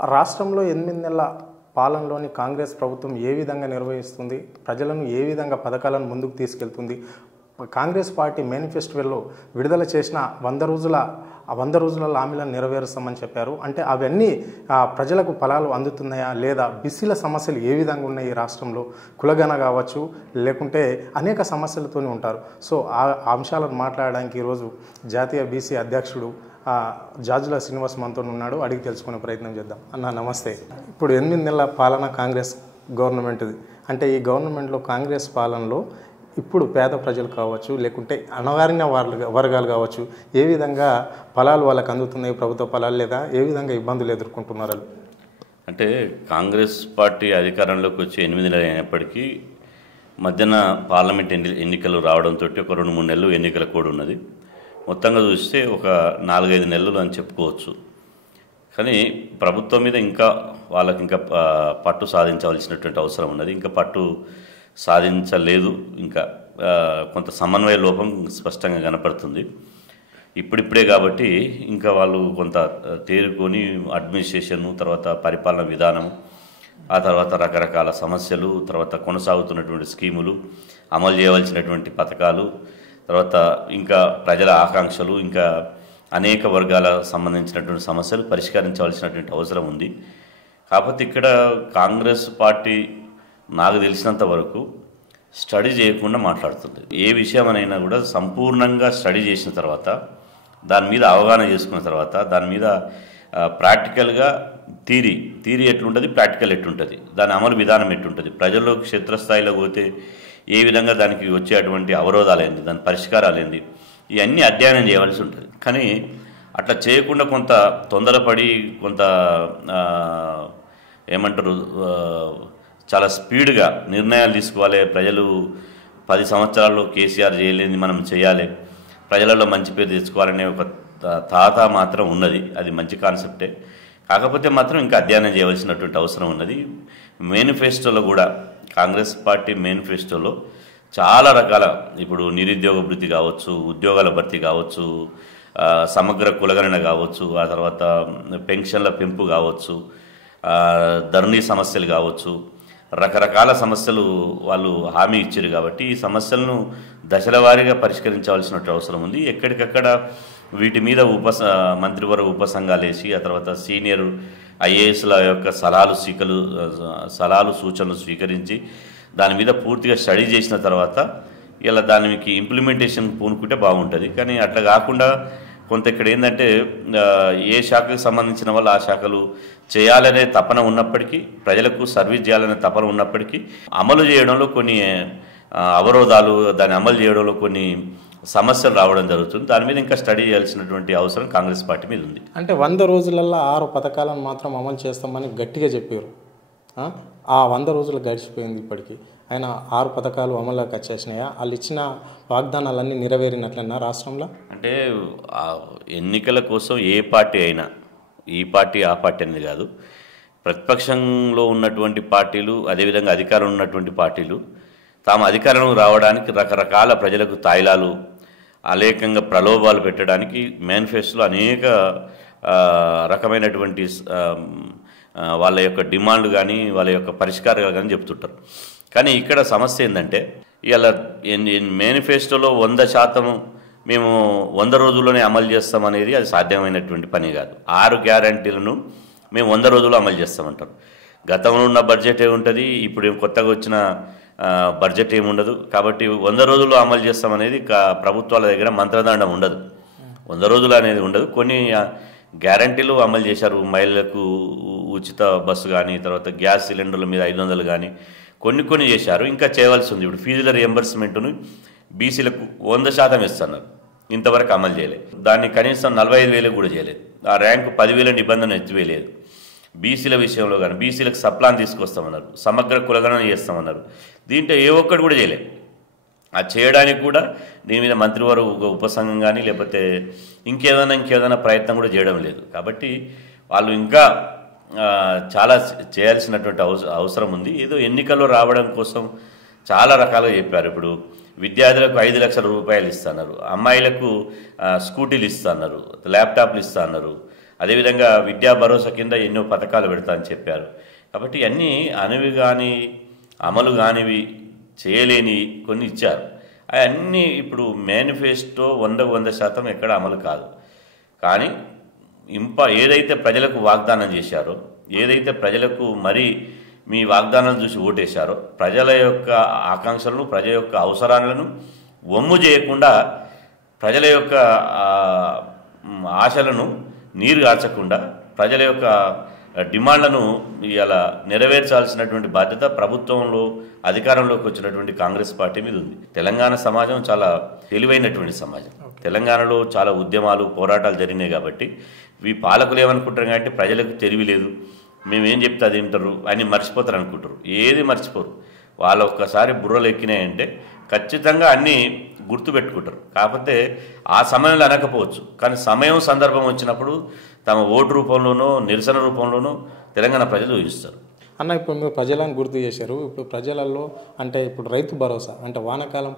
రాష్ట్రంలో 8 నెలల పాలనలోని కాంగ్రెస్ ప్రభుత్వం ఏ విధంగా నిర్వహిస్తుంది? ప్రజలను ఏ విధంగా పథకాలను ముందుకు తీసుకెళ్తుంది? కాంగ్రెస్ పార్టీ మేనిఫెస్టోలో విడుదల చేసిన 100 రోజుల హామీలను నెరవేరుస్తామని చెప్పారు. అంటే అవన్నీ ప్రజలకు ఫలాలు అందుతున్నాయా లేదా? బీసీల సమస్యలు ఏ విధంగా ఉన్నాయి ఈ రాష్ట్రంలో? కులగణ కావచ్చు, లేకుంటే అనేక సమస్యలతోనే ఉంటారు. సో ఆ అంశాలను మాట్లాడడానికి ఈరోజు జాతీయ బీసీ అధ్యక్షుడు జాజుల శ్రీనివాస్ మనతో ఉన్నాడు. అడిగి తెలుసుకునే ప్రయత్నం చేద్దాం. అన్న నమస్తే. ఇప్పుడు 8 నెలల పాలన కాంగ్రెస్ గవర్నమెంట్ది. అంటే ఈ గవర్నమెంట్లో కాంగ్రెస్ పాలనలో ఇప్పుడు పేద ప్రజలు కావచ్చు, లేకుంటే అణగారిన వర్గాలు కావచ్చు, ఏ విధంగా ఫలాలు వాళ్ళకు అందుతున్నాయి, ప్రభుత్వ ఫలాలు, లేదా ఏ విధంగా ఇబ్బందులు ఎదుర్కొంటున్నారు? అంటే కాంగ్రెస్ పార్టీ అధికారంలోకి వచ్చి 8 నెలలు అయినప్పటికీ మధ్యన పార్లమెంట్ ఎన్నికలు రావడంతో ఒక 2-3 నెలలు ఎన్నికల కోడ్ ఉన్నది. మొత్తంగా చూస్తే ఒక 4-5 నెలలు అని చెప్పుకోవచ్చు. కానీ ప్రభుత్వం మీద వాళ్ళకి ఇంకా పట్టు సాధించవలసినటువంటి అవసరం ఉన్నది. ఇంకా పట్టు సాధించలేదు. ఇంకా కొంత సమన్వయ లోపం స్పష్టంగా కనపడుతుంది. ఇప్పుడిప్పుడే కాబట్టి ఇంకా వాళ్ళు కొంత తేరుకొని అడ్మినిస్ట్రేషన్, తర్వాత పరిపాలన విధానం, ఆ తర్వాత రకరకాల సమస్యలు, తర్వాత కొనసాగుతున్నటువంటి స్కీములు, అమలు చేయవలసినటువంటి పథకాలు, తర్వాత ఇంకా ప్రజల ఆకాంక్షలు, ఇంకా అనేక వర్గాల సంబంధించినటువంటి సమస్యలు పరిష్కరించవలసినటువంటి అవసరం ఉంది. కాకపోతే ఇక్కడ కాంగ్రెస్ పార్టీ నాకు తెలిసినంత వరకు స్టడీ చేయకుండా మాట్లాడుతుంది. ఏ విషయమైనా కూడా సంపూర్ణంగా స్టడీ చేసిన తర్వాత, దాని మీద అవగాహన చేసుకున్న తర్వాత, దాని మీద ప్రాక్టికల్గా థీరీ ఎట్లుంటుంది, ప్రాక్టికల్ ఎట్లుంటుంది, దాని అమలు విధానం ఎట్లుంటుంది, ప్రజల్లో క్షేత్రస్థాయిలో పోతే ఏ విధంగా దానికి వచ్చేటువంటి అవరోధాలేంది, దాని పరిష్కారాలేంది, ఇవన్నీ అధ్యయనం చేయవలసి ఉంటుంది. కానీ అట్లా చేయకుండా కొంత తొందరపడి, కొంత ఏమంటారు, చాలా స్పీడ్గా నిర్ణయాలు తీసుకోవాలి. ప్రజలు 10 సంవత్సరాల్లో కేసీఆర్ చేయలేని మనం చేయాలి, ప్రజలలో మంచి పేరు తెచ్చుకోవాలనే ఒక తాత మాత్రం ఉన్నది. అది మంచి కాన్సెప్టే. కాకపోతే మాత్రం ఇంకా అధ్యయనం చేయవలసినటువంటి అవసరం ఉన్నది. మేనిఫెస్టోలో కూడా కాంగ్రెస్ పార్టీ మేనిఫెస్టోలో చాలా రకాల, ఇప్పుడు నిరుద్యోగ భృతి కావచ్చు, ఉద్యోగాల భర్తీ కావచ్చు, సమగ్ర కులగణన కావచ్చు, ఆ తర్వాత పెన్షన్ల పెంపు కావచ్చు, ధరణి సమస్యలు కావచ్చు, రకరకాల సమస్యలు వాళ్ళు హామీ ఇచ్చారు. కాబట్టి ఈ సమస్యలను దశల వారీగా పరిష్కరించవలసిన అవసరం ఉంది. ఎక్కడికక్కడ వీటి మీద మంత్రివర్గ ఉపసంఘాలు వేసి, ఆ తర్వాత సీనియర్ ఐఏఎస్ల యొక్క సలహాలు సూచనలు స్వీకరించి దాని మీద పూర్తిగా స్టడీ చేసిన తర్వాత ఇలా దానికి ఇంప్లిమెంటేషన్ పూనుకుంటే బాగుంటుంది. కానీ అట్లా కాకుండా కొంత ఇక్కడ ఏంటంటే ఏ శాఖకు సంబంధించిన వాళ్ళు ఆ శాఖలు చేయాలనే తపన ఉన్నప్పటికీ, ప్రజలకు సర్వీస్ చేయాలనే తపన ఉన్నప్పటికీ అమలు చేయడంలో కొన్ని అవరోధాలు, దాన్ని అమలు చేయడంలో కొన్ని సమస్యలు రావడం జరుగుతుంది. దాని మీద ఇంకా స్టడీ చేయాల్సినటువంటి అవసరం కాంగ్రెస్ పార్టీ మీద ఉంది. అంటే 100 రోజులలో 6 పథకాలను మాత్రం అమలు చేస్తామని గట్టిగా చెప్పారు. ఆ 100 రోజులు గడిచిపోయింది. ఇప్పటికీ ఆయన 6 పథకాలు అమలులోకి వచ్చేసినాయా? వాళ్ళు ఇచ్చిన వాగ్దానాలన్నీ నెరవేరినట్లన్నా రాష్ట్రంలో? అంటే ఎన్నికల కోసం ఏ పార్టీ అయినా, ఈ పార్టీ ఆ పార్టీ అనేది కాదు, ప్రతిపక్షంలో ఉన్నటువంటి పార్టీలు, అదేవిధంగా అధికారంలో ఉన్నటువంటి పార్టీలు తాము అధికారం రావడానికి రకరకాల ప్రజలకు తాయిలాలు, అనేకంగా ప్రలోభాలు పెట్టడానికి మేనిఫెస్టోలో అనేక రకమైనటువంటి వాళ్ళ యొక్క డిమాండ్లు కానీ, వాళ్ళ యొక్క పరిష్కారాలు కానీ చెప్తుంటారు. కానీ ఇక్కడ సమస్య ఏంటంటే, ఇలా మేనిఫెస్టోలో 100% మేము 100 రోజుల్లోనే అమలు చేస్తామనేది అది సాధ్యమైనటువంటి పని కాదు. 6 గ్యారంటీలను మేము 100 రోజుల్లో అమలు చేస్తామంటారు. గతంలో ఉన్న బడ్జెట్ ఏముంటుంది, ఇప్పుడు కొత్తగా వచ్చిన బడ్జెట్ ఏముండదు. కాబట్టి 100 రోజుల్లో అమలు చేస్తామనేది ప్రభుత్వాల దగ్గర మంత్రదండం ఉండదు. 100 రోజులు అనేది ఉండదు. కొన్ని గ్యారంటీలు అమలు చేశారు. మహిళలకు ఉచిత బస్సు కానీ, తర్వాత గ్యాస్ సిలిండర్ల మీద 500 కానీ కొన్ని చేశారు. ఇంకా చేయవలసి ఉంది. ఇప్పుడు ఫీజుల రియంబర్స్మెంట్ను బీసీలకు 100% ఇస్తున్నారు. ఇంతవరకు అమలు చేయలేదు. దాన్ని కనీసం 45,000 కూడా చేయలేదు. ఆ ర్యాంకు 10,000 నిబంధన ఎత్తివేయలేదు. బీసీల విషయంలో కానీ బీసీలకు సప్లాన్ తీసుకొస్తామన్నారు, సమగ్ర కులగణన చేస్తామన్నారు. దీంట్లో ఏ ఒక్కటి కూడా చేయలేదు. అది చేయడానికి కూడా దీని మీద మంత్రివర్గ ఉపసంఘం కానీ, లేకపోతే ఇంకేదైనా ప్రయత్నం కూడా చేయడం లేదు. కాబట్టి వాళ్ళు ఇంకా చాలా చేయాల్సినటువంటి అవసరం ఉంది. ఏదో ఎన్నికల్లో రావడం కోసం చాలా రకాలుగా చెప్పారు. ఇప్పుడు విద్యార్థులకు 5 లక్షల రూపాయలు ఇస్తున్నారు, అమ్మాయిలకు స్కూటీలు ఇస్తున్నారు, ల్యాప్టాప్లు ఇస్తున్నారు, అదేవిధంగా విద్యా భరోసా కింద ఎన్నో పథకాలు పెడతా అని చెప్పారు. కాబట్టి అన్నీ అనేవి కానీ అమలు కానివి చేయలేని కొన్ని ఇచ్చారు. అవన్నీ ఇప్పుడు మేనిఫెస్టో 100% ఎక్కడ అమలు కాదు. కానీ ఏదైతే ప్రజలకు వాగ్దానం చేశారో, ఏదైతే ప్రజలకు మరి మీ వాగ్దానాలు చూసి ఓటేశారో, ప్రజల యొక్క ఆకాంక్షలను, ప్రజల యొక్క అవసరాలను వమ్ము చేయకుండా, ప్రజల యొక్క ఆశలను నీరు గార్చకుండా, ప్రజల యొక్క డిమాండ్లను ఇలా నెరవేర్చాల్సినటువంటి బాధ్యత ప్రభుత్వంలో అధికారంలోకి వచ్చినటువంటి కాంగ్రెస్ పార్టీ మీద ఉంది. తెలంగాణ సమాజం చాలా తెలివైనటువంటి సమాజం. తెలంగాణలో చాలా ఉద్యమాలు, పోరాటాలు జరిగినాయి. కాబట్టి ఈ పాలకులు ఏమనుకుంటారు అంటే ప్రజలకు తెలివి లేదు, మేమేం చెప్తే అది వింటారు అని మర్చిపోతారు అనుకుంటారు. ఏది మర్చిపోరు. వాళ్ళు ఒక్కసారి బుర్రలు ఎక్కినాయంటే ఖచ్చితంగా అన్నీ గుర్తుపెట్టుకుంటారు. కాకపోతే ఆ సమయంలో అనకపోవచ్చు, కానీ సమయం సందర్భం వచ్చినప్పుడు తమ ఓటు రూపంలోనో నిరసన రూపంలోనో తెలంగాణ ప్రజలు ఊహిస్తారు. అన్న, ఇప్పుడు మీరు ప్రజలను గుర్తు చేశారు. ఇప్పుడు ప్రజలలో అంటే ఇప్పుడు రైతు భరోసా అంటే వానాకాలం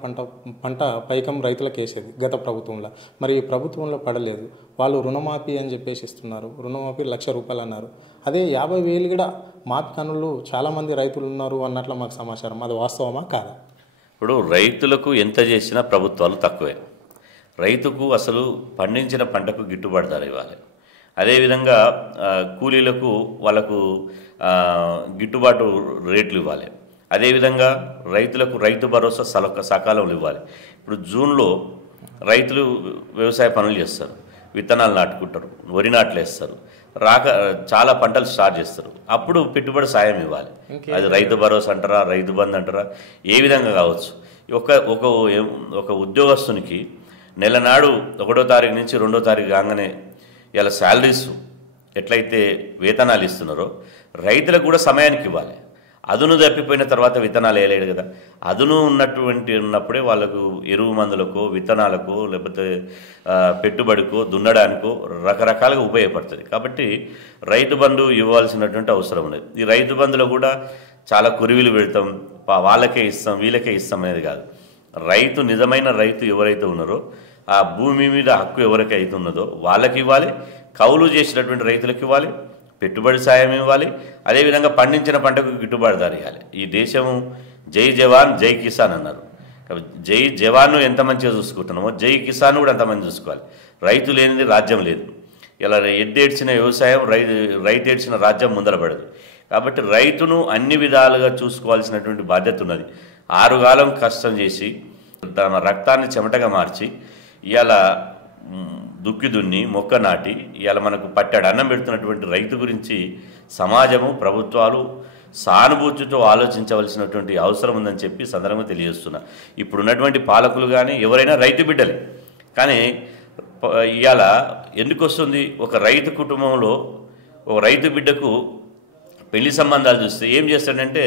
పంట పైకం రైతులకు వేసేది గత ప్రభుత్వంలో, మరి ఈ ప్రభుత్వంలో పడలేదు. వాళ్ళు రుణమాఫీ అని చెప్పేసి ఇస్తున్నారు. రుణమాఫీ ₹1,00,000 అన్నారు. అదే 50,000 కూడా మాఫీ కనులు చాలామంది రైతులు ఉన్నారు అన్నట్లు మాకు సమాచారం. అది వాస్తవమా కాదా? ఇప్పుడు రైతులకు ఎంత చేసినా ప్రభుత్వాలు తక్కువే. రైతుకు అసలు పండించిన పంటకు గిట్టుబాటు ధర ఇవ్వాలి. అదేవిధంగా కూలీలకు వాళ్ళకు గిట్టుబాటు రేట్లు ఇవ్వాలి. అదేవిధంగా రైతులకు రైతు భరోసా సకాలంలో ఇవ్వాలి. ఇప్పుడు జూన్లో రైతులు వ్యవసాయ పనులు చేస్తారు, విత్తనాలు నాటుకుంటారు, వరి నాట్లు వేస్తారు, చాలా పంటలు స్టార్ట్ చేస్తారు. అప్పుడు పెట్టుబడి సాయం ఇవ్వాలి. అది రైతు భరోసా అంటారా, రైతు బంధు అంటారా, ఏ విధంగా కావచ్చు. ఒక ఉద్యోగస్తునికి నెల నాడు 1వ తారీఖు నుంచి 2వ తారీఖు కాగానే ఇలా శాలరీస్ ఎట్లయితే వేతనాలు ఇస్తున్నారో రైతులకు కూడా సమయానికి ఇవ్వాలి. అదును తప్పిపోయిన తర్వాత విత్తనాలు వేయలేడు కదా. అదును ఉన్నప్పుడే వాళ్ళకు ఎరువు మందులకో, విత్తనాలకో, లేకపోతే పెట్టుబడికో, దున్నడానికో రకరకాలుగా ఉపయోగపడుతుంది. కాబట్టి రైతు బంధు ఇవ్వాల్సినటువంటి అవసరం ఉన్నది. ఈ రైతు బంధులో కూడా చాలా కురివిలు పెడతాం, వాళ్ళకే ఇస్తాం, వీళ్ళకే ఇస్తాం అనేది కాదు. రైతు, నిజమైన రైతు ఎవరైతే ఉన్నారో, ఆ భూమి మీద హక్కు ఎవరికి అయితే ఉన్నదో వాళ్ళకి ఇవ్వాలి, కౌలు చేసినటువంటి రైతులకు ఇవ్వాలి, పెట్టుబడి సాయం ఇవ్వాలి. అదేవిధంగా పండించిన పంటకు గిట్టుబాటు ధర ఇవ్వాలి. ఈ దేశం జై జవాన్ జై కిసాన్ అన్నారు. జై జవాన్ను ఎంత మంచిగా చూసుకుంటున్నామో జై కిసాన్ కూడా అంతమంది చూసుకోవాలి. రైతు లేనిది రాజ్యం లేదు. ఇలా ఎద్దేడ్చిన వ్యవసాయం, రైతు ఏడ్చిన రాజ్యం ముందరపడదు. కాబట్టి రైతును అన్ని విధాలుగా చూసుకోవాల్సినటువంటి బాధ్యత ఉన్నది. 6 కాలం కష్టం చేసి తన రక్తాన్ని చెమటగా మార్చి ఇవాళ దుక్కి దున్ని మొక్క నాటి ఇవాళ మనకు పట్టాడు అన్నం పెడుతున్నటువంటి రైతు గురించి సమాజము, ప్రభుత్వాలు సానుభూతితో ఆలోచించవలసినటువంటి అవసరం ఉందని చెప్పి సందర్భంగా తెలియజేస్తున్నా. ఇప్పుడున్నటువంటి పాలకులు కానీ ఎవరైనా రైతు బిడ్డలే. కానీ ఇవాళ ఎందుకు వస్తుంది, ఒక రైతు కుటుంబంలో ఒక రైతు బిడ్డకు పెళ్లి సంబంధాలు చూస్తే ఏం చేస్తాడంటే,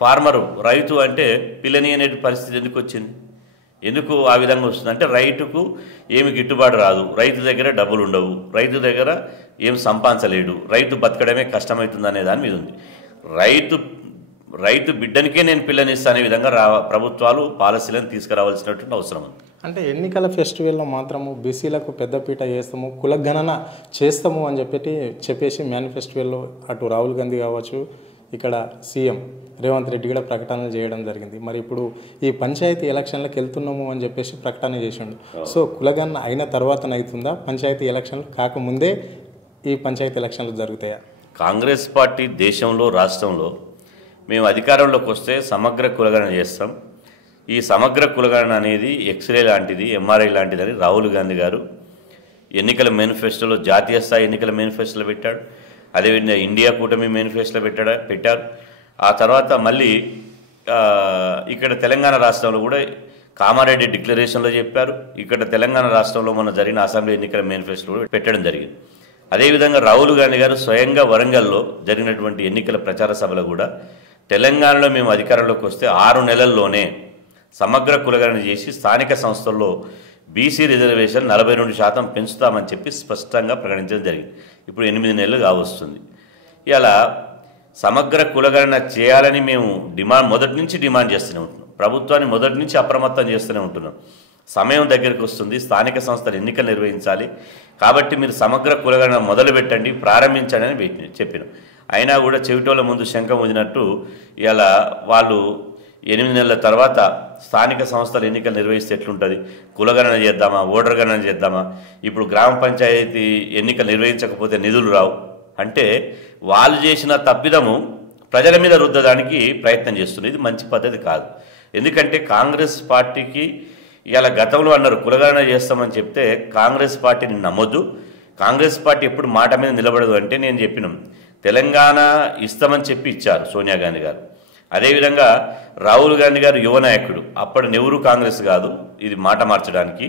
ఫార్మరు రైతు అంటే పిల్లని అనే పరిస్థితి ఎందుకు వచ్చింది? ఎందుకు ఆ విధంగా వస్తుంది అంటే రైతుకు ఏమి గిట్టుబాటు రాదు, రైతు దగ్గర డబ్బులు ఉండవు, రైతు దగ్గర ఏం సంపాదించలేడు, రైతు బతకడమే కష్టమవుతుంది అనే దాని మీద ఉంది. రైతు బిడ్డనికే నేను పిల్లనిస్తానే విధంగా ప్రభుత్వాలు పాలసీలను తీసుకురావాల్సినటువంటి అవసరం ఉంది. అంటే ఎన్నికల ఫెస్టివల్లో మాత్రము బీసీలకు పెద్దపీట వేస్తాము, కులగణన చేస్తాము అని చెప్పేసి మేనిఫెస్టోలో అటు రాహుల్ గాంధీ కావచ్చు, ఇక్కడ సీఎం రేవంత్ రెడ్డి కూడా ప్రకటనలు చేయడం జరిగింది. మరి ఇప్పుడు ఈ పంచాయతీ ఎలక్షన్లకు వెళ్తున్నాము అని చెప్పేసి ప్రకటన చేసిండు. సో కులగణన అయిన తర్వాతనవుతుందా, పంచాయతీ ఎలక్షన్లు కాకముందే ఈ పంచాయతీ ఎలక్షన్లు జరుగుతాయా? కాంగ్రెస్ పార్టీ దేశంలో, రాష్ట్రంలో మేము అధికారంలోకి వస్తే సమగ్ర కులగణన చేస్తాం. ఈ సమగ్ర కులగణన అనేది ఎక్స్రే లాంటిది, ఎంఆర్ఐ లాంటిది అని రాహుల్ గాంధీ గారు ఎన్నికల మేనిఫెస్టోలో, జాతీయ స్థాయి ఎన్నికల మేనిఫెస్టోలో పెట్టాడు. అదేవిధంగా ఇండియా కూటమి మేనిఫెస్టోలో పెట్టారు. ఆ తర్వాత మళ్ళీ ఇక్కడ తెలంగాణ రాష్ట్రంలో కూడా కామారెడ్డి డిక్లరేషన్లో చెప్పారు. ఇక్కడ తెలంగాణ రాష్ట్రంలో మన జరిగిన అసెంబ్లీ ఎన్నికల మేనిఫెస్టోలో పెట్టడం జరిగింది. అదేవిధంగా రాహుల్ గాంధీ గారు స్వయంగా వరంగల్లో జరిగినటువంటి ఎన్నికల ప్రచార సభలో కూడా తెలంగాణలో మేము అధికారంలోకి వస్తే 6 నెలల్లోనే సమగ్ర కులగణన చేసి స్థానిక సంస్థల్లో బీసీ రిజర్వేషన్ 42% పెంచుతామని చెప్పి స్పష్టంగా ప్రకటించడం జరిగింది. ఇప్పుడు 8 నెలలు కావస్తుంది. ఇలా సమగ్ర కులగణన చేయాలని మేము మొదటి నుంచి డిమాండ్ చేస్తూనే ఉంటున్నాం. ప్రభుత్వాన్ని మొదటి నుంచి అప్రమత్తం చేస్తూనే ఉంటున్నాం. సమయం దగ్గరికి వస్తుంది, స్థానిక సంస్థలు ఎన్నికలు నిర్వహించాలి, కాబట్టి మీరు సమగ్ర కులగణన మొదలుపెట్టండి, ప్రారంభించండి అని చెప్పినాం. అయినా కూడా చెవిటోళ్ళ ముందు శంఖం వదినట్టు ఇలా వాళ్ళు 8 నెలల తర్వాత స్థానిక సంస్థల ఎన్నికలు నిర్వహిస్తే ఎట్లుంటుంది, కులగణన చేద్దామా, ఓటర్ గణన చేద్దామా, ఇప్పుడు గ్రామ పంచాయతీ ఎన్నికలు నిర్వహించకపోతే నిధులు రావు అంటే వాళ్ళు చేసిన తప్పిదము ప్రజల మీద రుద్దడానికి ప్రయత్నం చేస్తుంది. ఇది మంచి పద్ధతి కాదు. ఎందుకంటే కాంగ్రెస్ పార్టీకి ఇలా గతంలో అన్నారు కులగణన చేస్తామని చెప్తే కాంగ్రెస్ పార్టీని నమ్మొద్దు, కాంగ్రెస్ పార్టీ ఎప్పుడు మాట మీద నిలబడదు అంటే నేను చెప్పినాం. తెలంగాణ ఇస్తామని చెప్పి ఇచ్చారు సోనియా గాంధీ గారు. అదేవిధంగా రాహుల్ గాంధీ గారు యువ నాయకుడు, అప్పటి నెహ్రూ కాంగ్రెస్ కాదు ఇది మాట మార్చడానికి,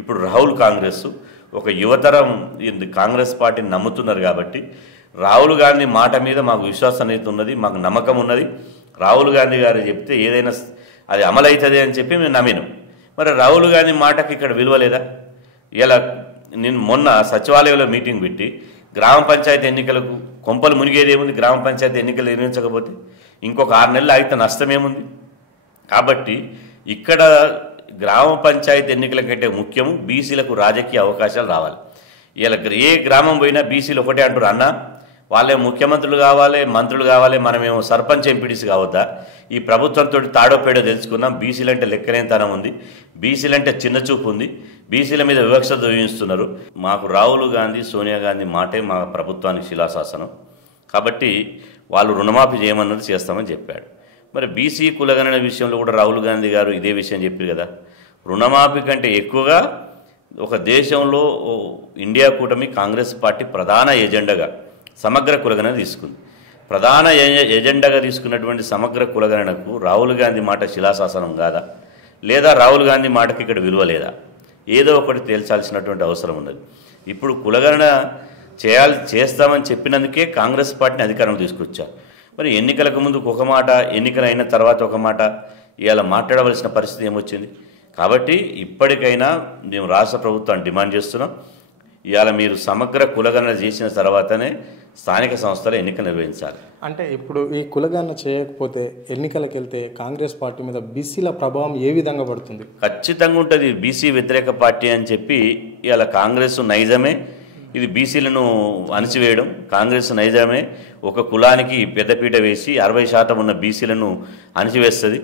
ఇప్పుడు రాహుల్ కాంగ్రెస్, ఒక యువతరం కాంగ్రెస్ పార్టీని నమ్ముతున్నారు. కాబట్టి రాహుల్ గాంధీ మాట మీద మాకు విశ్వాసం అనేది ఉన్నది, మాకు నమ్మకం ఉన్నది. రాహుల్ గాంధీ గారు చెప్తే ఏదైనా అది అమలవుతుంది అని చెప్పి మేము నమ్మినాం. మరి రాహుల్ గాంధీ మాటకి ఇక్కడ విలువ లేదా? ఇలా నేను మొన్న సచివాలయంలో మీటింగ్ పెట్టి గ్రామ పంచాయతీ ఎన్నికలకు కొంపలు మునిగేది ఏముంది, గ్రామ పంచాయతీ ఎన్నికలు నిర్వహించకపోతే ఇంకొక 6 నెలలు ఆగితే నష్టమేముంది? కాబట్టి ఇక్కడ గ్రామ పంచాయతీ ఎన్నికల కంటే ముఖ్యము బీసీలకు రాజకీయ అవకాశాలు రావాలి. ఇలా ఏ గ్రామం పోయినా బీసీలు ఒకటే అంటారు, అన్న వాళ్ళే ముఖ్యమంత్రులు కావాలి, మంత్రులు కావాలి, మనమేమో సర్పంచ్ ఎంపీడీసీ కావద్దా? ఈ ప్రభుత్వంతో తాడోపేడో తెలుసుకుందాం. బీసీలు అంటే లెక్కలేనితనం ఉంది, బీసీలు అంటే చిన్న చూపు ఉంది, బీసీల మీద వివక్ష చూపిస్తున్నారు. మాకు రాహుల్ గాంధీ సోనియా గాంధీ మాటే మా ప్రభుత్వానికి శిలాశాసనం. కాబట్టి వాళ్ళు రుణమాఫీ చేయమన్నది చేస్తామని చెప్పాడు. మరి బీసీ కులగణన విషయంలో కూడా రాహుల్ గాంధీ గారు ఇదే విషయం చెప్పారు కదా. రుణమాఫీ కంటే ఎక్కువగా ఒక దేశంలో ఇండియా కూటమి కాంగ్రెస్ పార్టీ ప్రధాన ఎజెండాగా సమగ్ర కులగణన తీసుకుంది. ప్రధాన ఎజెండాగా తీసుకున్నటువంటి సమగ్ర కులగణనకు రాహుల్ గాంధీ మాట శిలాశాసనం కాదా, లేదా రాహుల్ గాంధీ మాటకి ఇక్కడ విలువ లేదా? ఏదో ఒకటి తేల్చాల్సినటువంటి అవసరం ఉన్నది. ఇప్పుడు కులగణన చేస్తామని చెప్పినందుకే కాంగ్రెస్ పార్టీని అధికారంలో తీసుకొచ్చారు. మరి ఎన్నికలకు ముందు ఒక మాట, ఎన్నికలు అయిన తర్వాత ఒక మాట, ఇవాళ మాట్లాడవలసిన పరిస్థితి ఏమొచ్చింది? కాబట్టి ఇప్పటికైనా మేము రాష్ట్ర ప్రభుత్వాన్ని డిమాండ్ చేస్తున్నాం, ఇవాళ మీరు సమగ్ర కులగణన చేసిన తర్వాతనే స్థానిక సంస్థల ఎన్నిక నిర్వహించాలి. అంటే ఇప్పుడు ఈ కులగణన చేయకపోతే ఎన్నికలకు వెళ్తే కాంగ్రెస్ పార్టీ మీద బీసీల ప్రభావం ఏ విధంగా పడుతుంది? ఖచ్చితంగా ఉంటుంది. బీసీ వ్యతిరేక పార్టీ అని చెప్పి ఇవాళ కాంగ్రెస్ నైజమే ఇది బీసీలను అణచివేయడం. కాంగ్రెస్ నైజమే ఒక కులానికి పెద్దపీట వేసి 60% ఉన్న బీసీలను అణచివేస్తుంది.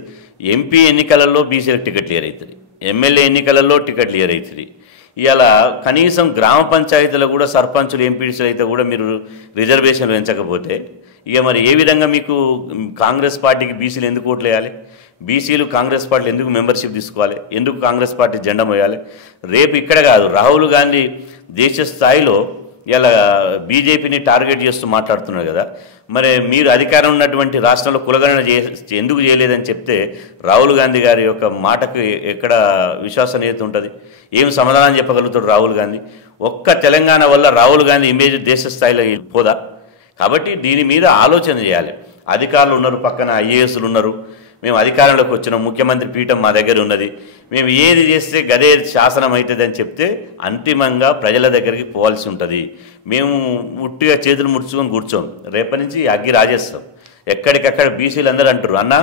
ఎంపీ ఎన్నికలలో బీసీలకు టికెట్ క్లియర్ అవుతుంది, ఎమ్మెల్యే ఎన్నికలలో టికెట్ క్లియర్ అవుతుంది. ఇలా కనీసం గ్రామ పంచాయతీలో కూడా సర్పంచులు ఎంపీడీసీలు అయితే కూడా మీరు రిజర్వేషన్లు పెంచకపోతే ఇక మరి ఏ విధంగా మీకు కాంగ్రెస్ పార్టీకి బీసీలు ఎందుకు ఓట్లు వేయాలి? బీసీలు కాంగ్రెస్ పార్టీలు ఎందుకు మెంబర్షిప్ తీసుకోవాలి? ఎందుకు కాంగ్రెస్ పార్టీ జెండా మోయాలి? రేపు ఇక్కడ కాదు, రాహుల్ గాంధీ దేశ స్థాయిలో ఇలా బీజేపీని టార్గెట్ చేస్తూ మాట్లాడుతున్నారు కదా. మరి మీరు అధికారం ఉన్నటువంటి రాష్ట్రంలో కులగణన ఎందుకు చేయలేదని చెప్తే రాహుల్ గాంధీ గారి యొక్క మాటకు ఎక్కడ విశ్వసనీయత ఉంటుంది? ఏం సమాధానం చెప్పగలుగుతాడు రాహుల్ గాంధీ? ఒక్క తెలంగాణ వల్ల రాహుల్ గాంధీ ఇమేజ్ దేశ స్థాయిలో పోదా? కాబట్టి దీని మీద ఆలోచన చేయాలి. అధికారులు ఉన్నారు, పక్కన ఐఏఎస్లు ఉన్నారు, మేము అధికారంలోకి వచ్చినాం, ముఖ్యమంత్రి పీఠం మా దగ్గర ఉన్నది, మేము ఏది చేస్తే గదే శాసనం అవుతుంది అని చెప్తే అంతిమంగా ప్రజల దగ్గరికి పోవాల్సి ఉంటుంది. మేము ఉట్టిగా చేతులు ముడుచుకొని కూర్చోం, రేపటి నుంచి అగ్గి రాజేస్తాం. ఎక్కడికక్కడ బీసీలు అందరూ అంటారు, అన్న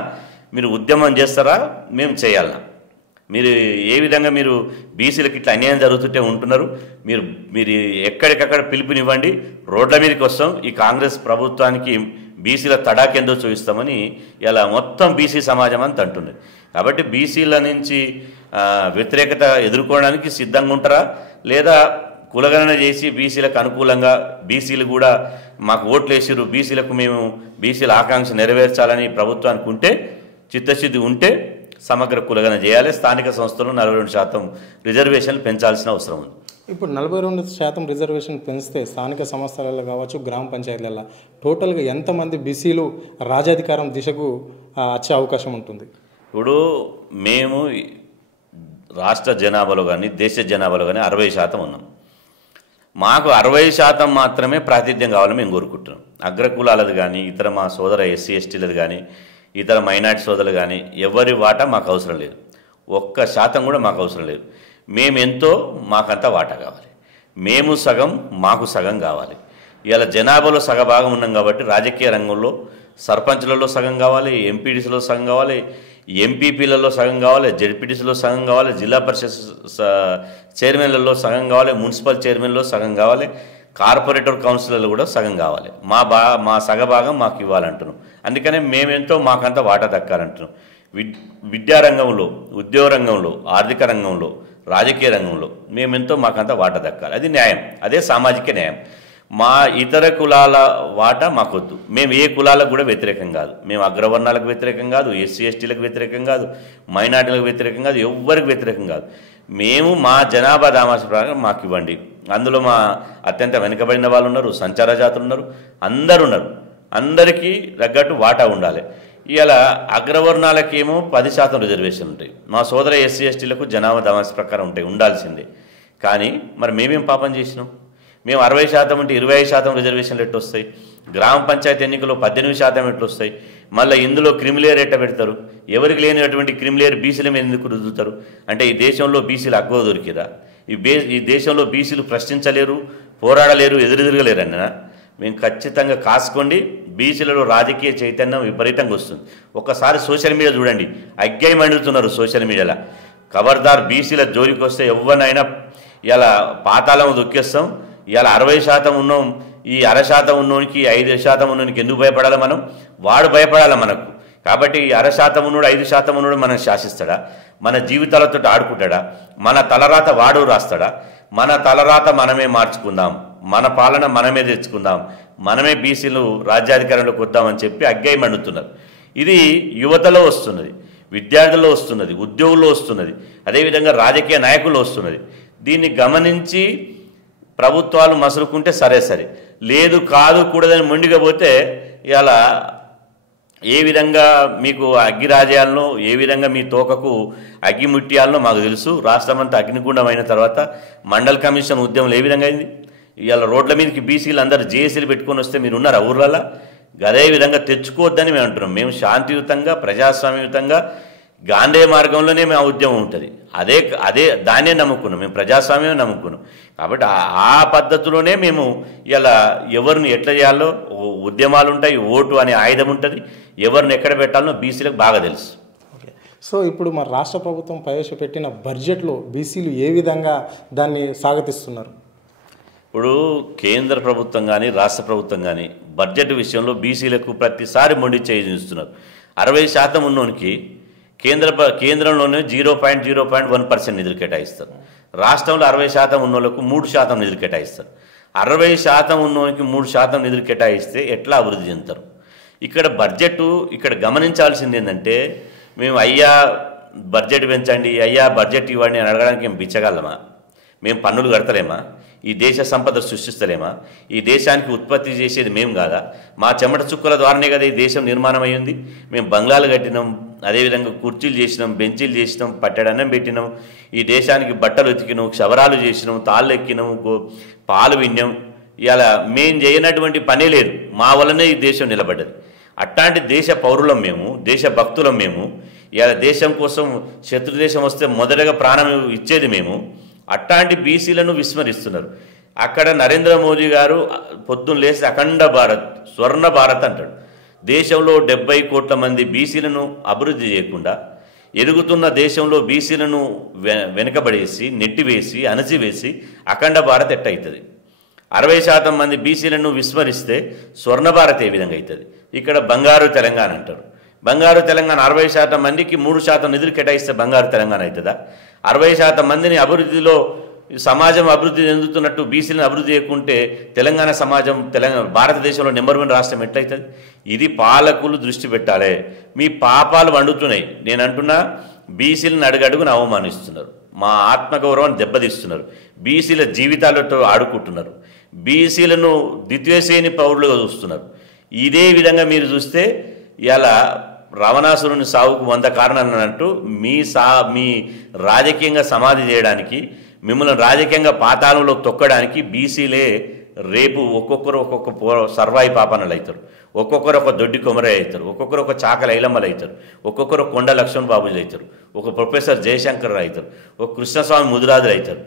మీరు ఉద్యమం చేస్తారా, మేము చేయాలన్నా, మీరు ఏ విధంగా మీరు బీసీలకు ఇట్లా అన్యాయం జరుగుతుంటే ఉంటున్నారు, మీరు ఎక్కడికక్కడ పిలుపునివ్వండి, రోడ్ల మీదకి వస్తాం, ఈ కాంగ్రెస్ ప్రభుత్వానికి బీసీల తడాకెందో చూపిస్తామని ఇలా మొత్తం బీసీ సమాజం అంతా అంటున్నది. కాబట్టి బీసీల నుంచి వ్యతిరేకత ఎదుర్కోవడానికి సిద్ధంగా ఉంటారా, లేదా కులగణన చేసి బీసీలకు అనుకూలంగా బీసీలు కూడా మాకు ఓట్లు వేసిరు, బీసీలకు మేము బీసీల ఆకాంక్ష నెరవేర్చాలని ప్రభుత్వానికి ఉంటే, చిత్తశుద్ధి ఉంటే సమగ్ర కులగణన చేయాలి. స్థానిక సంస్థలు 42% రిజర్వేషన్లు పెంచాల్సిన అవసరం ఉంది. ఇప్పుడు 42% రిజర్వేషన్ పెంచితే స్థానిక సంస్థలలో కావచ్చు, గ్రామ పంచాయతీలలో టోటల్గా ఎంతమంది బీసీలు రాజాధికారం దిశకు వచ్చే అవకాశం ఉంటుంది? ఇప్పుడు మేము రాష్ట్ర జనాభాలో కానీ దేశ జనాభాలో కానీ 60% ఉన్నాం. మాకు 60% మాత్రమే ప్రాతినిధ్యం కావాలని మేము కోరుకుంటున్నాం. అగ్రకులాలది కానీ, ఇతర మా సోదర ఎస్సీ ఎస్టీలది కానీ, ఇతర మైనార్టీ సోదరులు కానీ ఎవరి వాటా మాకు అవసరం లేదు, 1% కూడా మాకు అవసరం లేదు. మేమెంతో మాకంతా వాటా కావాలి, మేము సగం మాకు సగం కావాలి. ఇలా జనాభాలో సగభాగం ఉన్నాం కాబట్టి రాజకీయ రంగంలో సర్పంచ్లలో సగం కావాలి, ఎంపీడీసీలో సగం కావాలి, ఎంపీపీలలో సగం కావాలి, జెడ్పీటీసీలో సగం కావాలి, జిల్లా పరిషత్ చైర్మన్లలో సగం కావాలి, మున్సిపల్ చైర్మన్లో సగం కావాలి, కార్పొరేటర్ కౌన్సిలర్లు కూడా సగం కావాలి. మా సగభాగం మాకు ఇవ్వాలంటున్నాం. అందుకనే మేమెంతో మాకంత వాటా దక్కాలంటున్నాం. విద్యారంగంలో, ఉద్యోగ రంగంలో, ఆర్థిక రంగంలో, రాజకీయ రంగంలో మేమెంతో మాకంత వాటా దక్కాలి. అది న్యాయం, అదే సామాజిక న్యాయం. మా ఇతర కులాల వాటా మాకొద్దు. మేము ఏ కులాలకు కూడా వ్యతిరేకం కాదు. మేము అగ్రవర్ణాలకు వ్యతిరేకం కాదు, ఎస్సీ ఎస్టీలకు వ్యతిరేకం కాదు, మైనార్టీలకు వ్యతిరేకం కాదు, ఎవ్వరికి వ్యతిరేకం కాదు. మేము మా జనాభా దామాష ప్రకారం మాకు ఇవ్వండి. అందులో మా అత్యంత వెనుకబడిన వాళ్ళు ఉన్నారు, సంచార జాతులు ఉన్నారు, అందరు ఉన్నారు. అందరికీ తగ్గట్టు వాటా ఉండాలి. ఇలా అగ్రవర్ణాలకేమో 10% రిజర్వేషన్ ఉంటాయి. మా సోదర ఎస్సీ ఎస్టీలకు జనాభా దామాష ప్రకారం ఉంటాయి, ఉండాల్సిందే. కానీ మరి మేమేం పాపం చేసినాం? మేము 60% ఉంటే 25% రిజర్వేషన్లు ఎట్టు వస్తాయి? గ్రామ పంచాయతీ ఎన్నికల్లో 18% ఎట్లు వస్తాయి? మళ్ళీ ఇందులో క్రిమిలేయర్ ఎట్ట పెడతారు? ఎవరికి లేనటువంటి క్రిమిలేయర్ బీసీల మీద ఎందుకు రుద్దుతారు? అంటే ఈ దేశంలో బీసీలు అగ్గవ దొరికిరా? ఈ దేశంలో బీసీలు ప్రశ్నించలేరు, పోరాడలేరు, ఎదురెదురగలేరు అన్న. మేము ఖచ్చితంగా కాసుకోండి. బీసీలలో రాజకీయ చైతన్యం విపరీతంగా వస్తుంది. ఒక్కసారి సోషల్ మీడియా చూడండి, అగ్గై మండుతున్నారు సోషల్ మీడియాలో. ఖబర్దార్, బీసీల జోలికి వస్తే ఎవరినైనా ఇలా పాతాళం దొక్కేస్తాం. ఇవాళ 60% ఉన్నాం, ఈ 1/2% ఉన్నోనికి 5% ఉన్నోనికి ఎందుకు భయపడాలి మనం? వాడు భయపడాలి మనకు. కాబట్టి ఈ 1/2% ఉన్నోడు 5% ఉన్నోడు మనం శాసిస్తాడా? మన జీవితాలతో ఆడుకుంటాడా? మన తలరాత వాడు రాస్తాడా? మన తలరాత మనమే మార్చుకుందాం, మన పాలన మనమే తెచ్చుకుందాం, మనమే బీసీలు రాజ్యాధికారంలోకి వద్దామని చెప్పి అగ్గై మండుతున్నారు. ఇది యువతలో వస్తున్నది, విద్యార్థుల్లో వస్తున్నది, ఉద్యోగుల్లో వస్తున్నది, అదేవిధంగా రాజకీయ నాయకుల్లో వస్తున్నది. దీన్ని గమనించి ప్రభుత్వాలు మసులుకుంటే సరే, లేదు కాదు కూడదని మొండిగా పోతే ఇలా ఏ విధంగా మీకు అగ్గి రాజేయాలనో, ఏ విధంగా మీ తోకకు అగ్గి ముట్టియాలనో మాకు తెలుసు. రాష్ట్రమంతా అగ్నిగుండం అయిన తర్వాత మండల్ కమిషన్ ఉద్యమం ఏ విధంగా అయింది? ఇవాళ రోడ్ల మీదకి బీసీలు అందరూ జేఏసీలు పెట్టుకొని వస్తే మీరు ఉన్నారా ఊర్లలో? అదే విధంగా తెచ్చుకోవద్దని మేము అంటున్నాం. మేము శాంతియుతంగా, ప్రజాస్వామ్యయుతంగా, గాంధీ మార్గంలోనే మేము ఉద్యమం ఉంటుంది. దాన్నే నమ్ముకున్నాం, మేము ప్రజాస్వామ్యం నమ్ముకున్నాం. కాబట్టి ఆ పద్ధతిలోనే మేము ఇలా ఎవరిని ఎట్లా చేయాలో ఉద్యమాలు ఉంటాయి, ఓటు అనే ఆయుధం ఉంటుంది, ఎవరిని ఎక్కడ పెట్టాలో బీసీలకు బాగా తెలుసు. సో ఇప్పుడు మన రాష్ట్ర ప్రభుత్వం ప్రవేశపెట్టిన బడ్జెట్లో బీసీలు ఏ విధంగా దాన్ని స్వాగతిస్తున్నారు? ఇప్పుడు కేంద్ర ప్రభుత్వం కానీ రాష్ట్ర ప్రభుత్వం కానీ బడ్జెట్ విషయంలో బీసీలకు ప్రతిసారి మొండి చేయిస్తున్నారు. 60% ఉన్నోనికి కేంద్రంలోనే 0.01% నిధులు కేటాయిస్తారు. రాష్ట్రంలో 60% ఉన్నోళ్ళకు 3% నిధులు కేటాయిస్తారు. 60% ఉన్నోనికి 3% నిధులు కేటాయిస్తే ఎట్లా అభివృద్ధి చెందుతారు? ఇక్కడ గమనించాల్సింది ఏంటంటే, మేము అయ్యా బడ్జెట్ పెంచండి, అయ్యా బడ్జెట్ ఇవ్వండి అని అడగడానికి మేము బిచ్చగలమా? మేము పన్నులు కడతలేమా? ఈ దేశ సంపద సృష్టిస్తలేమా? ఈ దేశానికి ఉత్పత్తి చేసేది మేము కాదా? మా చెమట చుక్కల ద్వారానే కదా ఈ దేశం నిర్మాణం అయ్యింది. మేము బంగ్లాలు కట్టినాం, అదేవిధంగా కుర్చీలు చేసినాం, బెంచీలు చేసినాం, పట్టెడన్నం పెట్టినాం, ఈ దేశానికి బట్టలు ఉతికినాం, క్షవరాలు చేసినాం, తాళ్ళు ఎక్కినాం, పాలు విన్నాం. ఇలా మేము చేయనటువంటి పనే లేదు. మా వల్లనే ఈ దేశం నిలబడ్డది. అట్లాంటి దేశ పౌరులం మేము, దేశ భక్తులం మేము. ఇలా దేశం కోసం శత్రుదేశం వస్తే మొదటగా ప్రాణం ఇచ్చేది మేము. అట్లాంటి బీసీలను విస్మరిస్తున్నారు. అక్కడ నరేంద్ర మోదీ గారు పొద్దున్న లేసి అఖండ భారత్, స్వర్ణ భారత్ అంటాడు. దేశంలో 70 కోట్ల మంది బీసీలను అభివృద్ధి చేయకుండా ఎదుగుతున్న దేశంలో బీసీలను వెనుకబడేసి, నెట్టివేసి, అణచివేసి అఖండ భారత్ ఎట్టయితుంది? 60% మంది బీసీలను విస్మరిస్తే స్వర్ణ భారత్ ఏ విధంగా అవుతుంది? ఇక్కడ బంగారు తెలంగాణ అంటారు. బంగారు తెలంగాణ 60% మందికి 3% నిధులు కేటాయిస్తే బంగారు తెలంగాణ అవుతుందా? 60% మందిని అభివృద్ధిలో, సమాజం అభివృద్ధి చెందుతున్నట్టు బీసీలను అభివృద్ధి చేయకుంటే భారతదేశంలో నెంబర్ 1 రాష్ట్రం ఎట్లయితుంది? ఇది పాలకులు దృష్టి పెట్టాలి. మీ పాపాలు వండుతున్నాయి. నేను అంటున్నా, బీసీలను అడుగడుగున అవమానిస్తున్నారు, మా ఆత్మగౌరవాన్ని దెబ్బతీస్తున్నారు, బీసీల జీవితాలతో ఆడుకుంటున్నారు, బీసీలను ద్వితీయశ్రేణి పౌరులుగా చూస్తున్నారు. ఇదే విధంగా మీరు చూస్తే ఇలా రావణాసురుని సావుకు 100 కారణాలు అన్నట్టు మీ రాజకీయంగా సమాధి చేయడానికి, మిమ్మల్ని రాజకీయంగా పాతాళంలో తొక్కడానికి బీసీలే రేపు ఒక్కొక్కరు ఒక్కొక్క సర్వాయి పాపనలు అవుతారు, ఒక్కొక్కరు ఒక దొడ్డి కొమరయ్య అవుతారు, ఒక్కొక్కరు ఒక చాకల ఐలమ్మలు అవుతారు, ఒక్కొక్కరు కొండ లక్ష్మణ్ బాబులు అవుతారు, ఒక ప్రొఫెసర్ జయశంకర్ అవుతారు, ఒక కృష్ణస్వామి ముదిరాజులు అవుతారు.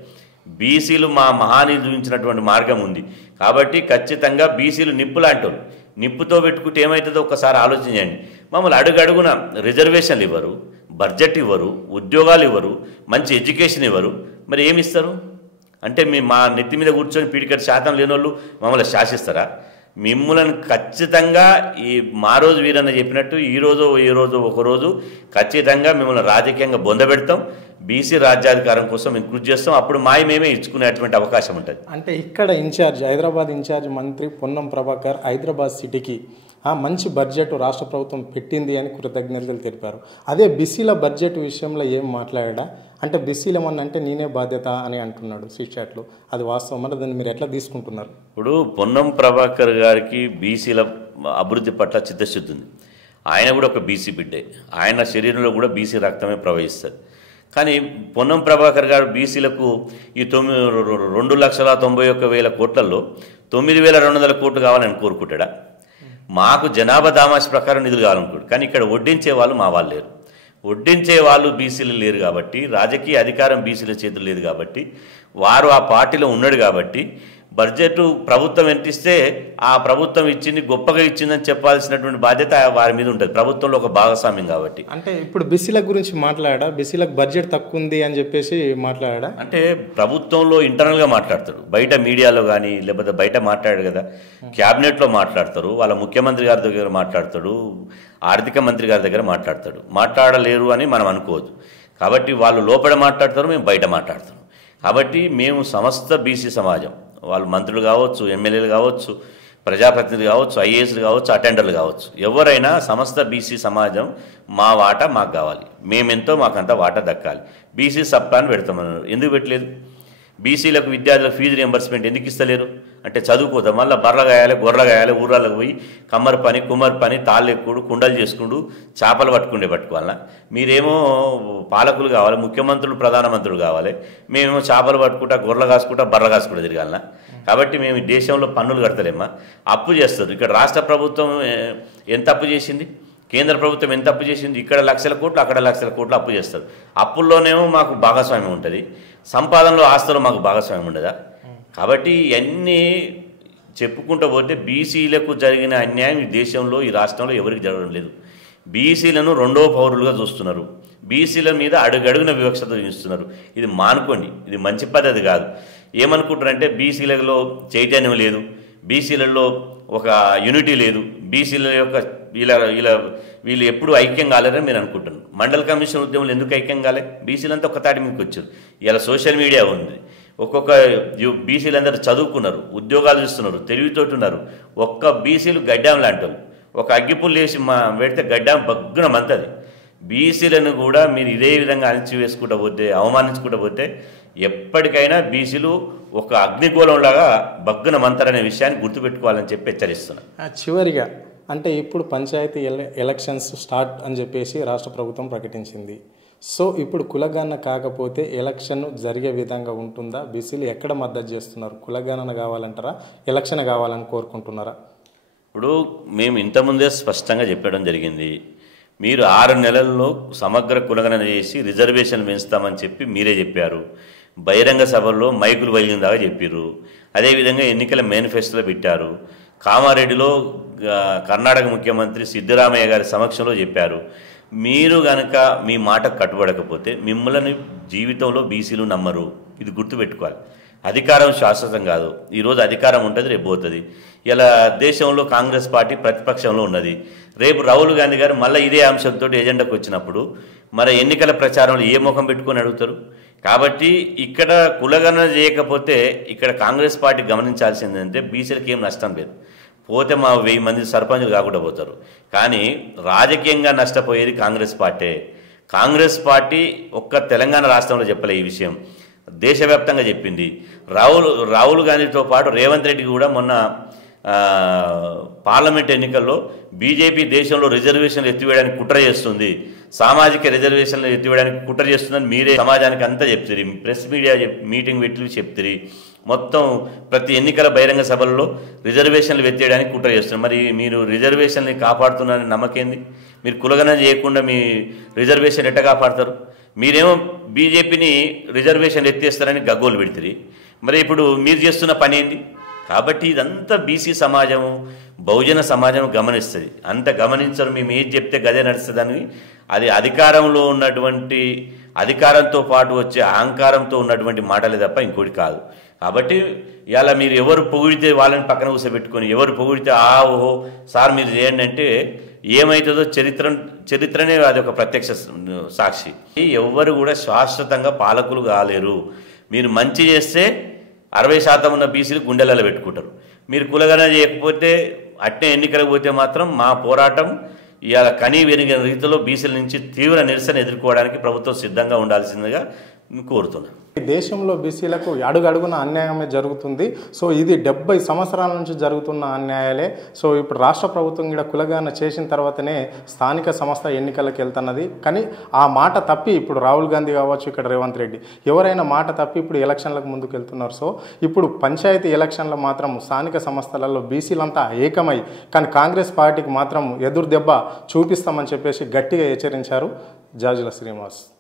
బీసీలు మా మహానీయులు చూపించినటువంటి మార్గం ఉంది. కాబట్టి ఖచ్చితంగా బీసీలు నిప్పు లాంటి వాళ్ళు. నిప్పుతో పెట్టుకుంటే ఏమవుతుందో ఒకసారి ఆలోచించండి. మమ్మల్ని అడుగడుగున రిజర్వేషన్లు ఇవ్వరు, బడ్జెట్ ఇవ్వరు, ఉద్యోగాలు ఇవ్వరు, మంచి ఎడ్యుకేషన్ ఇవ్వరు. మరి ఏమి ఇస్తారు అంటే మా నెత్తి మీద కూర్చొని పీడికటి శాతం లేని వాళ్ళు మమ్మల్ని శాసిస్తారా? మిమ్మల్ని ఖచ్చితంగా ఈ మా రోజు వీరన్న చెప్పినట్టు ఈ రోజు ఒకరోజు ఖచ్చితంగా మిమ్మల్ని రాజకీయంగా బొందబెడతాం. బీసీ రాజ్యాధికారం కోసం మేము కృషి చేస్తాం. అప్పుడు మేమే ఇచ్చుకునేటువంటి అవకాశం ఉంటుంది. అంటే ఇక్కడ హైదరాబాద్ ఇన్ఛార్జ్ మంత్రి పొన్నం ప్రభాకర్ హైదరాబాద్ సిటీకి మంచి బడ్జెట్ రాష్ట్ర ప్రభుత్వం పెట్టింది అని కృతజ్ఞతలు తెలిపారు. అదే బీసీల బడ్జెట్ విషయంలో ఏం మాట్లాడా అంటే బీసీలు ఏమన్నా అంటే నేనే బాధ్యత అని అంటున్నాడు సీచాట్లో. అది వాస్తవం మరి దాన్ని మీరు ఎట్లా తీసుకుంటున్నారు? ఇప్పుడు పొన్నం ప్రభాకర్ గారికి బీసీల అభివృద్ధి పట్ల చిత్తశుద్ధి ఉంది. ఆయన కూడా ఒక బీసీ బిడ్డే, ఆయన శరీరంలో కూడా బీసీ రక్తమే ప్రవహిస్తుంది. కానీ పొన్నం ప్రభాకర్ గారు బీసీలకు ఈ 2,91,000 కోట్లలో 9,200 కోట్లు కావాలని కోరుకుంటాడా? మాకు జనాభా దామాషి ప్రకారం నిధులు కావాలనుకోడు. కానీ ఇక్కడ వడ్డించే వాళ్ళు మా వాళ్ళు లేరు, వడ్డించే వాళ్ళు బీసీలు లేరు కాబట్టి, రాజకీయ అధికారం బీసీల చేతులు లేదు కాబట్టి, వారు ఆ పార్టీలో ఉన్నాడు కాబట్టి బడ్జెట్ ప్రభుత్వం ఎంతిస్తే ఆ ప్రభుత్వం ఇచ్చింది గొప్పగా ఇచ్చిందని చెప్పాల్సినటువంటి బాధ్యత వారి మీద ఉంటుంది, ప్రభుత్వంలో ఒక భాగస్వామ్యం కాబట్టి. అంటే ఇప్పుడు బీసీల గురించి మాట్లాడా, బీసీలకు బడ్జెట్ తక్కువ ఉంది అని చెప్పేసి మాట్లాడా అంటే ప్రభుత్వంలో ఇంటర్నల్గా మాట్లాడతాడు, బయట మీడియాలో కానీ లేకపోతే బయట మాట్లాడాడు కదా, క్యాబినెట్లో మాట్లాడతారు, వాళ్ళ ముఖ్యమంత్రి గారి దగ్గర మాట్లాడతాడు, ఆర్థిక మంత్రి గారి దగ్గర మాట్లాడతాడు. మాట్లాడలేరు అని మనం అనుకోవద్దు. కాబట్టి వాళ్ళు లోపల మాట్లాడతారు, మేము బయట మాట్లాడతాం. కాబట్టి మేము సమస్త బీసీ సమాజం, వాళ్ళు మంత్రులు కావచ్చు, ఎమ్మెల్యేలు కావచ్చు, ప్రజాప్రతినిధులు కావచ్చు, ఐఏఎస్లు కావచ్చు, అటెండర్లు కావచ్చు, ఎవరైనా సమస్త బీసీ సమాజం మా వాటా మాకు కావాలి, మేమెంతో మాకంతా వాటా దక్కాలి. బీసీ సబ్ ప్లాన్ పెడతామన్నారు, ఎందుకు పెట్టలేదు? బీసీలకు విద్యార్థులకు ఫీజు రియంబర్స్మెంట్ ఎందుకు ఇస్తలేరు అంటే చదువుకోతాం, మళ్ళీ బర్రెలు గాయాలి, గొర్రెలు గాయాలి, ఊర్రాలకు పోయి కమ్మరి పని, కుమ్మరి పని, తాళ్ళు ఎక్కుడు, కుండలు చేసుకుంటూ చేపలు పట్టుకోవాలా? మీరేమో పాలకులు కావాలి, ముఖ్యమంత్రులు ప్రధానమంత్రులు కావాలి, మేమేమో చేపలు పట్టుకుంటా, గొర్రెలు కాసుకుంటా, బర్రెలు కాసుకుంటా తిరగాలనా? కాబట్టి మేము దేశంలో పన్నులు కడతలేమా? అప్పు చేస్తారు. ఇక్కడ రాష్ట్ర ప్రభుత్వం ఎంత అప్పు చేసింది, కేంద్ర ప్రభుత్వం ఎంత అప్పు చేసింది? ఇక్కడ లక్షల కోట్లు, అక్కడ లక్షల కోట్లు అప్పు చేస్తారు. అప్పుల్లోనేమో మాకు భాగస్వామ్యం ఉంటుంది, సంపాదనలో ఆస్తులు మాకు భాగస్వామ్యం ఉండదా? కాబట్టి ఇవన్నీ చెప్పుకుంటూ పోతే బీసీలకు జరిగిన అన్యాయం ఈ దేశంలో, ఈ రాష్ట్రంలో ఎవరికి జరగడం లేదు. బీసీలను రెండో పౌరులుగా చూస్తున్నారు, బీసీల మీద అడుగడుగున వివక్షత చూస్తున్నారు. ఇది మానుకోండి, ఇది మంచి పద్ధతి కాదు. ఏమనుకుంటారంటే బీసీలలో చైతన్యం లేదు, బీసీలలో ఒక యూనిటీ లేదు, బీసీల యొక్క వీళ్ళు ఎప్పుడు ఐక్యం కాలేరని మీరు అనుకుంటున్నారు. మండల కమిషన్ ఉద్యమంలో ఎందుకు ఐక్యం కాలే? బీసీలంతా ఒక తాటి మీకు వచ్చారు. ఇలా సోషల్ మీడియా ఉంది, ఒక్కొక్క బీసీలందరూ చదువుకున్నారు, ఉద్యోగాలు చూస్తున్నారు, తెలివితోటి ఉన్నారు. ఒక్క బీసీలు గడ్డాం లాంటి వాళ్ళు, ఒక అగ్గిపుల్లు వేసి పెడితే గడ్డాం బగ్గున మంతది. బీసీలను కూడా మీరు ఇదే విధంగా అణిచివేసుకుంటూ పోతే, అవమానించుకుంటూ పోతే ఎప్పటికైనా బీసీలు ఒక అగ్నిగోళంలాగా బగ్గున మంతారనే విషయాన్ని గుర్తుపెట్టుకోవాలని చెప్పి హెచ్చరిస్తున్నాను. చివరిగా అంటే ఇప్పుడు పంచాయతీ ఎలక్షన్స్ స్టార్ట్ అని చెప్పేసి రాష్ట్ర ప్రభుత్వం ప్రకటించింది. సో ఇప్పుడు కులగణన కాకపోతే ఎలక్షన్ జరిగే విధంగా ఉంటుందా? బీసీలు ఎక్కడ మద్దతు చేస్తున్నారు? కులగణన కావాలంటారా, ఎలక్షన్ కావాలని కోరుకుంటున్నారా? ఇప్పుడు మేము ఇంతకుముందే స్పష్టంగా చెప్పడం జరిగింది, మీరు 6 నెలల్లో సమగ్ర కులగణన చేసి రిజర్వేషన్ పెంచుతామని చెప్పి మీరే చెప్పారు. బహిరంగ సభల్లో మైకులు వదిలిందాగా చెప్పారు. అదేవిధంగా ఎన్నికల మేనిఫెస్టోలో పెట్టారు. కామారెడ్డిలో కర్ణాటక ముఖ్యమంత్రి సిద్ధరామయ్య గారి సమక్షంలో చెప్పారు. మీరు కనుక మీ మాటకు కట్టుబడకపోతే మిమ్మల్ని జీవితంలో బీసీలు నమ్మరు. ఇది గుర్తుపెట్టుకోవాలి. అధికారం శాశ్వతం కాదు. ఈరోజు అధికారం ఉంటుంది, రేపు పోతుంది. ఇలా దేశంలో కాంగ్రెస్ పార్టీ ప్రతిపక్షంలో ఉన్నది. రేపు రాహుల్ గాంధీ గారు మళ్ళీ ఇదే అంశంతో ఎజెండాకు వచ్చినప్పుడు మరి ఎన్నికల ప్రచారంలో ఏ ముఖం పెట్టుకొని అడుగుతారు? కాబట్టి ఇక్కడ కులగణన చేయకపోతే ఇక్కడ కాంగ్రెస్ పార్టీ గమనించాల్సింది అంటే బీసీలకు ఏం నష్టం లేదు. పోతే మా 1000 మంది సర్పంచులు కాకుండా పోతారు. కానీ రాజకీయంగా నష్టపోయేది కాంగ్రెస్ పార్టీ. కాంగ్రెస్ పార్టీ ఒక్క తెలంగాణ రాష్ట్రంలో చెప్పలే, ఈ విషయం దేశవ్యాప్తంగా చెప్పింది. రాహుల్ గాంధీతో పాటు రేవంత్ రెడ్డి కూడా మొన్న పార్లమెంట్ ఎన్నికల్లో బీజేపీ దేశంలో రిజర్వేషన్లు ఎత్తివేయడానికి కుట్ర చేస్తుంది, సామాజిక రిజర్వేషన్లు ఎత్తివేయడానికి కుట్ర చేస్తుందని మీరే సమాజానికి అంతా చెప్తారు. ప్రెస్ మీడియా మీటింగ్ పెట్టి చెప్తారు. మొత్తం ప్రతి ఎన్నికల బహిరంగ సభల్లో రిజర్వేషన్లు ఎత్తేయడానికి కుట్ర చేస్తున్నారు. మరి మీరు రిజర్వేషన్ని కాపాడుతున్నారని నమ్మకేంది? మీరు కులగణన చేయకుండా మీ రిజర్వేషన్ ఎట్ట కాపాడతారు? మీరేమో బీజేపీని రిజర్వేషన్ ఎత్తేస్తారని గగ్గోలు పెడతారు. మరి ఇప్పుడు మీరు చేస్తున్న పని ఏంటి? కాబట్టి ఇదంతా బీసీ సమాజము బహుజన సమాజం గమనిస్తుంది. అంత గమనించరు, మేము ఏది చెప్తే గదే నడుస్తుందని. అది అధికారంలో ఉన్నటువంటి అధికారంతో పాటు వచ్చే అహంకారంతో ఉన్నటువంటి మాటలే తప్ప ఇంకోటి కాదు. కాబట్టి ఇలా మీరు ఎవరు పొగిడితే వాళ్ళని పక్కన కూర్చోబెట్టుకొని, ఎవరు పొగిడితే ఓహో సార్ మీరు చేయండి అంటే ఏమవుతుందో చరిత్రనే అది ఒక ప్రత్యక్ష సాక్షి. ఎవ్వరు కూడా శాశ్వతంగా పాలకులు కాలేరు. మీరు మంచి చేస్తే 60% ఉన్న బీసీలు గుండెలలో పెట్టుకుంటారు. మీరు కులగణన చేయకపోతే అట్నే ఎన్నికలకు పోతే మాత్రం మా పోరాటం ఇవాళ కనీ వెరిగిన రీతిలో బీసీల నుంచి తీవ్ర నిరసన ఎదుర్కోవడానికి ప్రభుత్వం సిద్ధంగా ఉండాల్సిందిగా కోరుతున్నాను. దేశంలో బీసీలకు అడుగడుగున అన్యాయమే జరుగుతుంది. సో ఇది 70 సంవత్సరాల నుంచి జరుగుతున్న అన్యాయాలే. సో ఇప్పుడు రాష్ట్ర ప్రభుత్వం కూడా కులగణన చేసిన తర్వాతనే స్థానిక సంస్థ ఎన్నికలకు వెళ్తున్నది. కానీ ఆ మాట తప్పి ఇప్పుడు రాహుల్ గాంధీ కావచ్చు, ఇక్కడ రేవంత్ రెడ్డి ఎవరైనా మాట తప్పి ఇప్పుడు ఎలక్షన్లకు ముందుకు వెళ్తున్నారు. సో ఇప్పుడు పంచాయతీ ఎలక్షన్లో మాత్రం స్థానిక సంస్థలలో బీసీలంతా ఏకమై, కానీ కాంగ్రెస్ పార్టీకి మాత్రం ఎదురు దెబ్బ చూపిస్తామని చెప్పేసి గట్టిగా హెచ్చరించారు జాజుల శ్రీనివాస్.